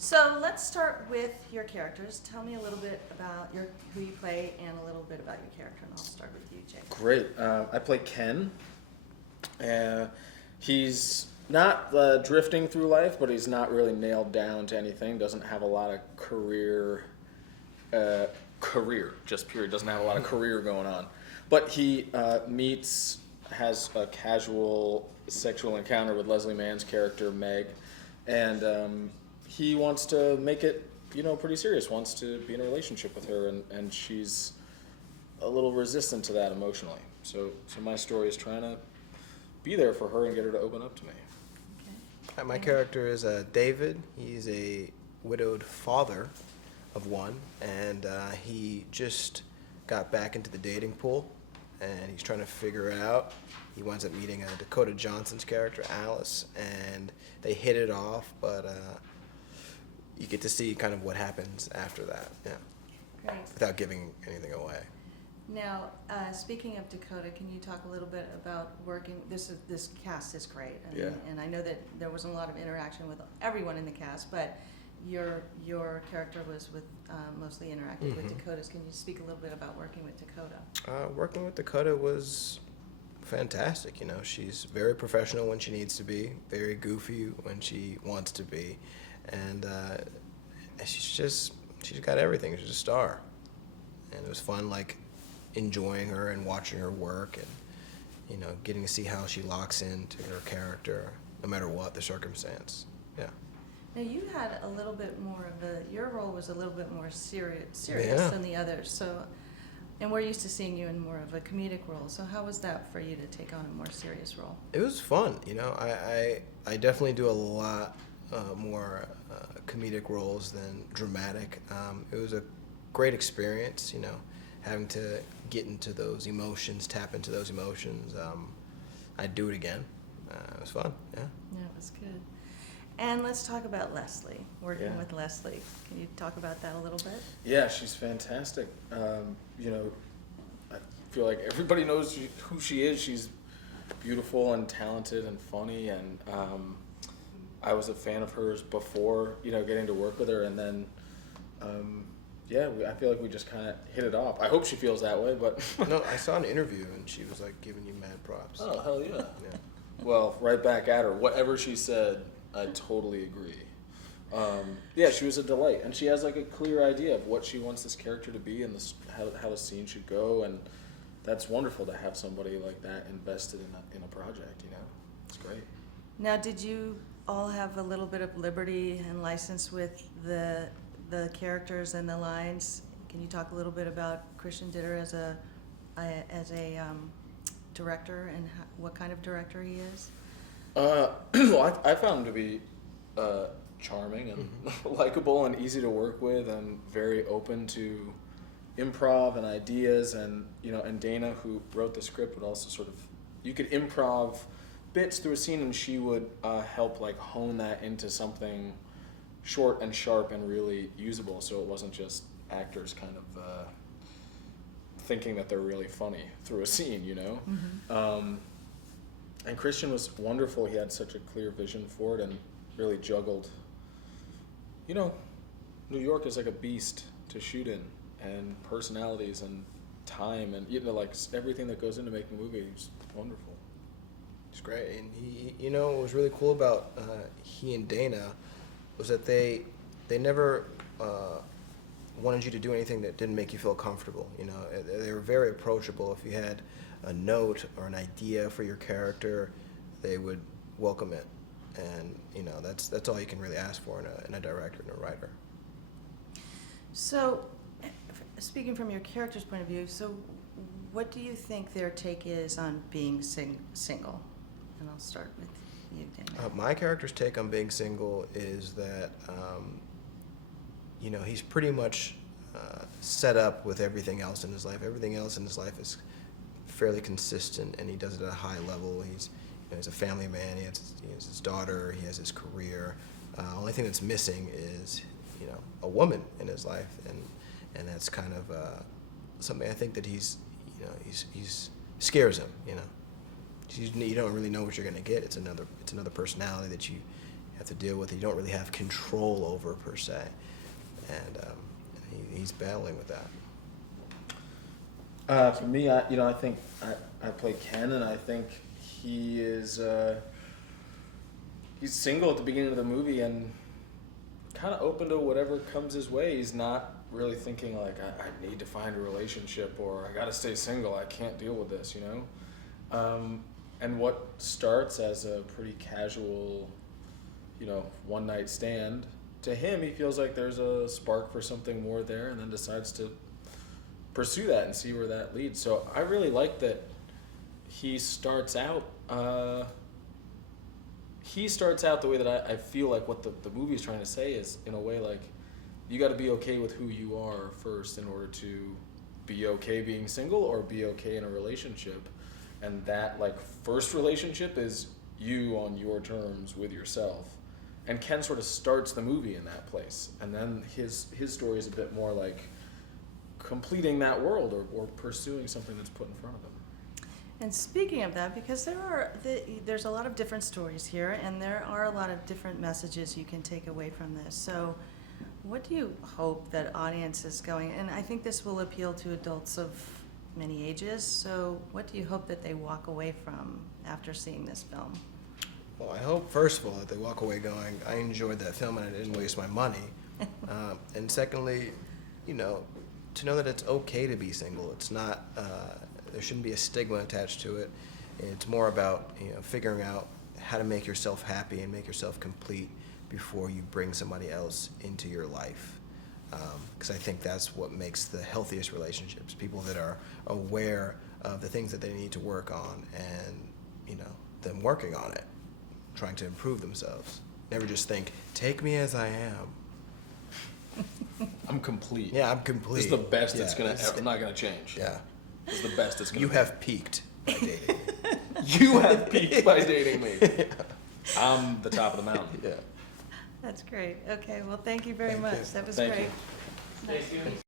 So let's start with your characters. Tell me a little bit about who you play and a little bit about your character, and I'll start with you, Jake. Great. I play Ken. He's not drifting through life, but he's not really nailed down to anything. Doesn't have a lot of career, just period. Doesn't have a lot of career going on. But he has a casual sexual encounter with Leslie Mann's character, Meg. And he wants to make it, pretty serious, wants to be in a relationship with her, and she's a little resistant to that emotionally. So my story is trying to be there for her and get her to open up to me. Okay. My character is David. He's a widowed father of one, and he just got back into the dating pool, and he's trying to figure it out. He winds up meeting Dakota Johnson's character, Alice, and they hit it off, but you get to see kind of what happens after that, Great. without giving anything away. Now, speaking of Dakota, can you talk a little bit about working? This cast is great, and I know that there wasn't a lot of interaction with everyone in the cast, but your character was mostly interacting with Dakota's. Can you speak a little bit about working with Dakota? Working with Dakota was fantastic. She's very professional when she needs to be, very goofy when she wants to be, and she's got everything. She's a star, and it was fun, enjoying her and watching her work, and getting to see how she locks into her character, no matter what the circumstance. Yeah. Now you had a little bit more of your role was a little bit more serious Yeah. than the others. So, and we're used to seeing you in more of a comedic role. So how was that for you to take on a more serious role? It was fun. I definitely do a lot more comedic roles than dramatic. It was a great experience, having to get into those emotions, tap into those emotions. I'd do it again. It was fun, yeah. Yeah, it was good. And let's talk about Leslie, working with Leslie. Can you talk about that a little bit? Yeah, she's fantastic. I feel like everybody knows who she is. She's beautiful and talented and funny, and I was a fan of hers before, getting to work with her, and then, I feel like we just kind of hit it off. I hope she feels that way, but... No, I saw an interview, and she was, giving you mad props. Oh, hell yeah. Yeah. Well, right back at her. Whatever she said, I totally agree. She was a delight, and she has a clear idea of what she wants this character to be and how the scene should go, and that's wonderful to have somebody like that invested in a project. It's great. Now, did you all have a little bit of liberty and license with the characters and the lines? Can you talk a little bit about Christian Ditter as a director and what kind of director he is? I found him to be charming and likable and easy to work with, and very open to improv and ideas, and Dana, who wrote the script, would also you could improv bits through a scene, and she would help hone that into something short and sharp and really usable, so it wasn't just actors kind of thinking that they're really funny through a scene, And Christian was wonderful. He had such a clear vision for it and really juggled. New York is like a beast to shoot in, and personalities and time and everything that goes into making a movie is wonderful. It's great. And he, what was really cool about he and Dana was that they never wanted you to do anything that didn't make you feel comfortable. They were very approachable. If you had a note or an idea for your character, they would welcome it, and that's all you can really ask for in a director and a writer. So, speaking from your character's point of view, so what do you think their take is on being single? And I'll start with you, Dana. My character's take on being single is that he's pretty much set up with everything else in his life. Everything else in his life is fairly consistent, and he does it at a high level. He's a family man. He has his daughter. He has his career. Only thing that's missing is a woman in his life, and that's kind of something I think that he's scares him. You don't really know what you're going to get. It's another personality that you have to deal with that you don't really have control over per se. And he's battling with that. For me, I think I play Ken, and I think he is he's single at the beginning of the movie and kind of open to whatever comes his way. He's not really thinking like I need to find a relationship or I got to stay single. I can't deal with this, you know. And what starts as a pretty casual, one night stand, to him he feels like there's a spark for something more there, and then decides to pursue that and see where that leads. So I really like that he starts out the way that I feel like what the movie's trying to say is, in a way, like, you got to be okay with who you are first in order to be okay being single or be okay in a relationship. And that, like, first relationship is you on your terms with yourself. And Ken sort of starts the movie in that place. And then his story is a bit more like completing that world or pursuing something that's put in front of them. And speaking of that, because there's a lot of different stories here, and there are a lot of different messages you can take away from this. So what do you hope that audience is going, and I think this will appeal to adults of many ages, so what do you hope that they walk away from after seeing this film? Well, I hope, first of all, that they walk away going, I enjoyed that film and I didn't waste my money. And secondly, to know that it's okay to be single. It's not, there shouldn't be a stigma attached to it. It's more about, figuring out how to make yourself happy and make yourself complete before you bring somebody else into your life. Because I think that's what makes the healthiest relationships. People that are aware of the things that they need to work on and, them working on it, trying to improve themselves. Never just think, take me as I am. I'm complete. Yeah, I'm complete. This is the best I'm not gonna change. Yeah. This is the best it's gonna You be. have peaked by dating. You have peaked by dating me. I'm the top of the mountain. Yeah. That's great. Okay, well, thank you very Thank much. you. That was Thank great. you. Nice.